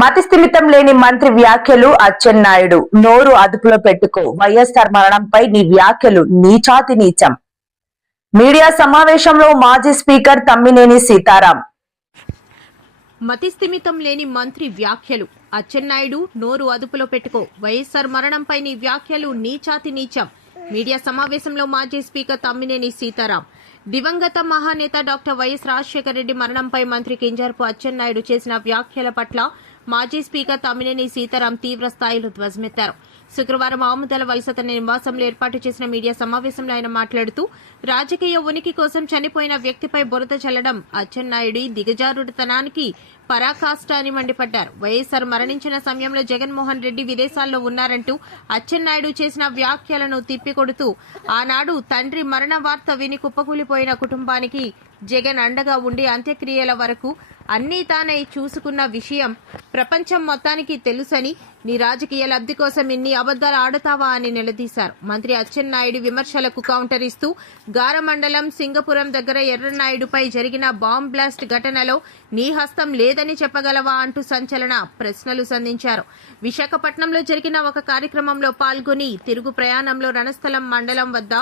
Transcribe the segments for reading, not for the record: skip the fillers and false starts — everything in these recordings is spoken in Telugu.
మతిస్థిమితం లేని మంత్రి వ్యాఖ్యలు అచ్చెన్నాయుడు నోరు అదుపులో పెట్టుకో వైఎస్ఆర్ మరణంపై నీ వ్యాఖ్యలు నీచాతి నీచం. మీడియా సమావేశంలో మాజీ స్పీకర్ తమ్మినేని సీతారాం. మతిస్థిమితం లేని మంత్రి వ్యాఖ్యలు అచ్చెన్నాయుడు నోరు అదుపులో పెట్టుకో వైఎస్ఆర్ మరణంపై నీ వ్యాఖ్యలు నీచాతి నీచం. మీడియా సమావేశంలో మాజీ స్పీకర్ తమ్మినేని సీతారాం. దివంగత మహానేత డాక్టర్ వైఎస్ రాజశేఖర రెడ్డి మరణంపై మంత్రి కింజరాపు అచ్చెన్నాయుడు చేసిన వ్యాఖ్యల పట్ల మాజీ స్పీకర్ తమ్మినేని సీతారాం తీవ్ర స్థాయిలో ధ్వజమెత్తారు. శుక్రవారం ఆముదల వలస తన నివాసంలో ఏర్పాటు చేసిన మీడియా సమావేశంలో ఆయన మాట్లాడుతూ రాజకీయ ఉనికి కోసం చనిపోయిన వ్యక్తిపై బురద చల్లడం అచ్చెన్నాయుడి దిగజారుడుతనానికి పరాకాష్ట అని మండిపడ్డారు. వైఎస్ఆర్ మరణించిన సమయంలో జగన్మోహన్ రెడ్డి విదేశాల్లో ఉన్నారంటూ అచ్చెన్నాయుడు చేసిన వ్యాఖ్యలను తిప్పికొడుతూ ఆనాడు తండ్రి మరణ వార్త విని కుప్పకూలిపోయిన కుటుంబానికి జగన్ అండగా ఉండి అంత్యక్రియల వరకు అన్నీ తానై చూసుకున్న విషయం ప్రపంచం మొత్తానికి తెలుసని నీ రాజకీయ లబ్ధి కోసం ఇన్ని అబద్దాలు ఆడుతావా అని నిలదీశారు. మంత్రి అచ్చెన్నాయుడు విమర్శలకు కౌంటర్ ఇస్తూ గార మండలం సింగపురం దగ్గర ఎర్రనాయుడుపై జరిగిన బాంబ్ బ్లాస్ట్ ఘటనలో నీ హస్తం లేదని చెప్పగలవా అంటూ సంచలన ప్రశ్నలు సంధించారు. విశాఖపట్నంలో జరిగిన ఒక కార్యక్రమంలో పాల్గొని తిరుగు ప్రయాణంలో రణస్థలం మండలం వద్ద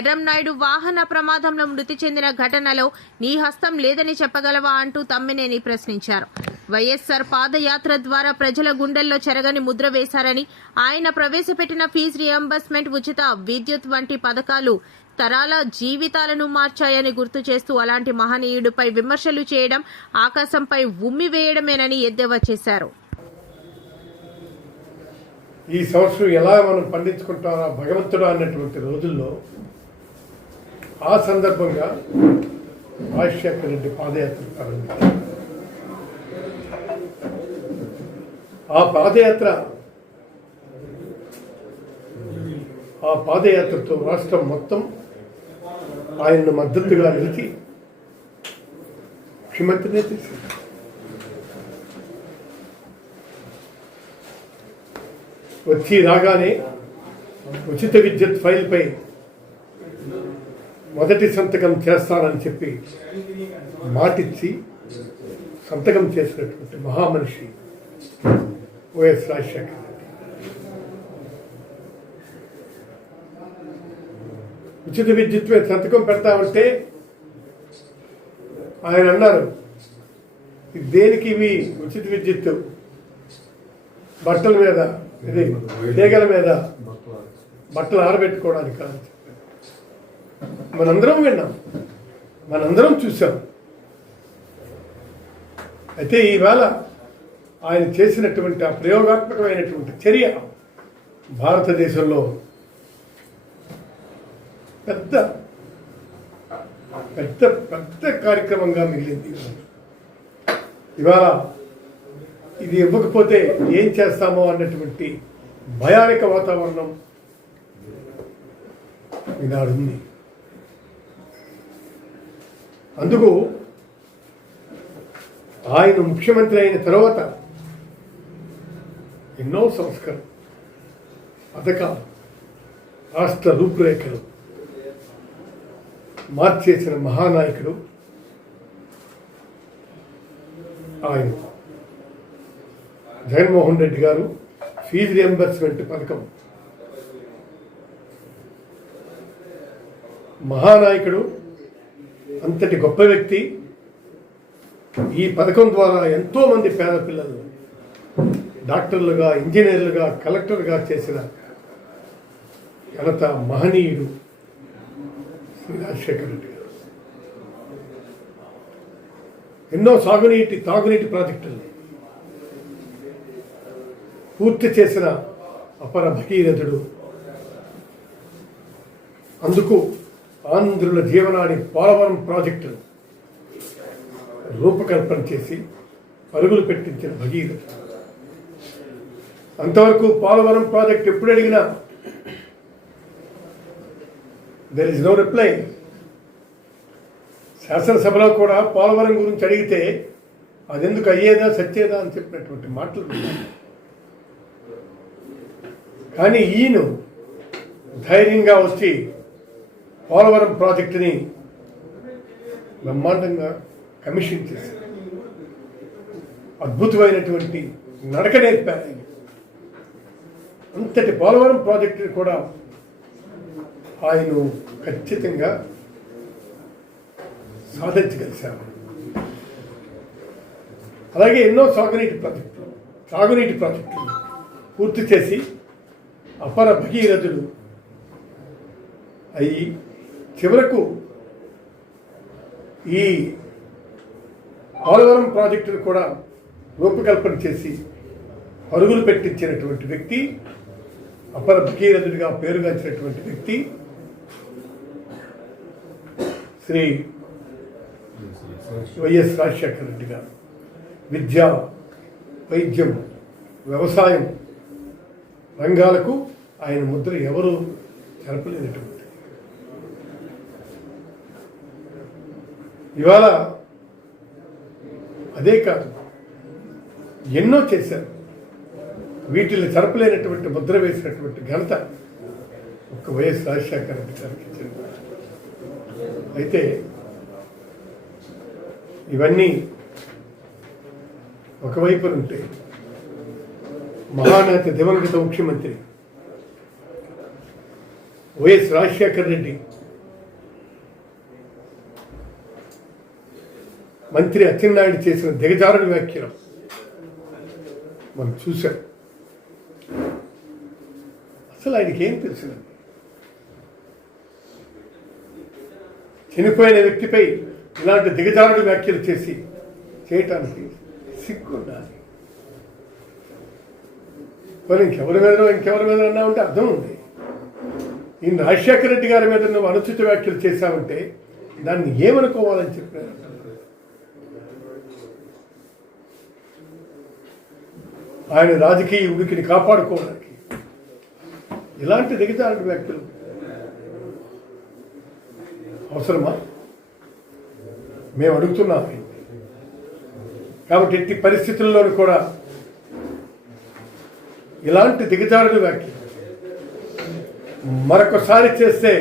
ఎర్రంనాయుడు వాహన ప్రమాదంలో మృతి చెందిన ఘటనలో నీ హస్తం లేదని చెప్పగలవా అంటూ తమ్మినేని ప్రశ్నించారు. వైఎస్ఆర్ పాదయాత్ర ద్వారా ప్రజల గుండెల్లో చెరగని ముద్ర వేశారని, ఆయన ప్రవేశపెట్టిన ఫీజు రియంబర్స్మెంట్, ఉచిత విద్యుత్ వంటి పథకాలు తరాల జీవితాలను మార్చాయని గుర్తు చేస్తూ అలాంటి మహనీయుడిపై విమర్శలు చేయడం ఆకాశంపై ఉమ్మి వేయడమేనని ఎద్దేవా చేశారు. ఈ సంవత్సరం ఎలా మనం పండించుకుంటారా భగవంతుడు అన్నటువంటి రోజుల్లో ఆ సందర్భంగా రాజశేఖర రెడ్డి పాదయాత్ర ప్రారంభించారు. ఆ పాదయాత్రతో రాష్ట్రం మొత్తం ఆయనను మద్దతుగా నిలిచి ముఖ్యమంత్రినే చేసింది. వచ్చి రాగానే ఉచిత విద్యుత్ ఫైల్పై మొదటి సంతకం చేస్తానని చెప్పి మాటిచ్చి సంతకం చేసినటువంటి మహామనిషి వైఎస్ రాజశేఖర రెడ్డి. ఉచిత విద్యుత్ మీద సంతకం పెడతామంటే ఆయన అన్నారు, దేనికి ఇవి ఉచిత విద్యుత్ బట్టల మీద, ఇది తీగల మీద బట్టలు ఆరబెట్టుకోవడానికి కాదు. మనందరం విన్నాం, మనందరం చూసాం. అయితే ఈవేళ ఆయన చేసినటువంటి ఆ ప్రయోగాత్మకమైనటువంటి చర్య భారతదేశంలో పెద్ద పెద్ద పెద్ద కార్యక్రమంగా మిగిలింది. ఇవాళ ఇది ఇవ్వకపోతే ఏం చేస్తామో అన్నటువంటి భయానక వాతావరణం ఈనాడుంది. అందుకు ఆయన ముఖ్యమంత్రి అయిన తర్వాత ఎన్నో సంస్కరణ పథకాలు, రాష్ట్ర రూపురేఖలు మార్చేసిన మహానాయకుడు ఆయన. జగన్మోహన్ రెడ్డి గారు ఫీజు రియంబర్స్మెంట్ పథకం, మహానాయకుడు, అంతటి గొప్ప వ్యక్తి. ఈ పథకం ద్వారా ఎంతో మంది పేద పిల్లలు డాక్టర్లుగా, ఇంజనీర్లుగా, కలెక్టర్గా చేసిన ఘనత మహనీయుడు శ్రీ రాజశేఖర రెడ్డి గారు. ఎన్నో తాగునీటి ప్రాజెక్టులు పూర్తి చేసిన అపర భగీరథుడు. అందుకు ఆంధ్రుల జీవనాడి పోలవరం ప్రాజెక్టును రూపకల్పన చేసి పరుగులు పెట్టించిన భగీరథుడు. అంతవరకు పోలవరం ప్రాజెక్ట్ ఎప్పుడు అడిగినా దెర్ ఇస్ నో రిప్లై. శాసనసభలో కూడా పోలవరం గురించి అడిగితే అదెందుకు అయ్యేదా సచ్చేదా అని చెప్పినటువంటి మాటలు. కానీ ఈయన ధైర్యంగా వచ్చి పోలవరం ప్రాజెక్టుని బ్రహ్మాండంగా కమిషన్ చేశారు. అద్భుతమైనటువంటి నడక నేర్పారు ఆయన. అంతటి పోలవరం ప్రాజెక్టుని కూడా ఆయన ఖచ్చితంగా సాధించగలిశారు. అలాగే ఎన్నో తాగునీటి ప్రాజెక్టులు పూర్తి చేసి అపర భగీరథులు అయ్యి చివరకు ఈ పోలవరం ప్రాజెక్టును కూడా రూపకల్పన చేసి పరుగులు పెట్టించినటువంటి వ్యక్తి, అపర భగీరథుడిగా పేరుగాంచినటువంటి వ్యక్తి శ్రీ వైఎస్ రాజశేఖర రెడ్డి గారు. విద్య, వైద్యం, వ్యవసాయం రంగాలకు ఆయన ముద్ర ఎవరు జరపలేనటువంటి. ఇవాళ అదే కాదు, ఎన్నో చేశారు. వీటిని జరపలేనటువంటి ముద్ర వేసినటువంటి ఘనత ఒక వైఎస్ రాజశేఖర రెడ్డి గారికి చెందింది. అయితే ఇవన్నీ ఒకవైపు ఉంటే మహానేత దివంగత ముఖ్యమంత్రి వైఎస్ రాజశేఖర రెడ్డి మంత్రి అచ్చెన్నాయుడు చేసిన దిగజారుడు వ్యాఖ్యలు మనం చూశాం. అసలు ఆయనకి ఏం తెలిసినది? చనిపోయిన వ్యక్తిపై ఇలాంటి దిగజారుడు వ్యాఖ్యలు చేయటానికి సిగ్గు ఉండాలి. మరి ఇంకెవరి మీద అన్నా ఉంటే అర్థం ఉంది. ఈయన రాజశేఖర రెడ్డి గారి మీద నువ్వు అనుచిత వ్యాఖ్యలు చేశావంటే దాన్ని ఏమనుకోవాలని చెప్పారు. ఆయన రాజకీయ ఉనికిని కాపాడుకోవడానికి ఇలాంటి దిగజారుడు వ్యాఖ్యలు అవసరమా? మేము అడుగుతున్నాం. కాబట్టి ఎట్టి పరిస్థితుల్లోనూ కూడా ఇలాంటి దిగజారుడు వ్యాఖ్యలు మరొకసారి చేస్తే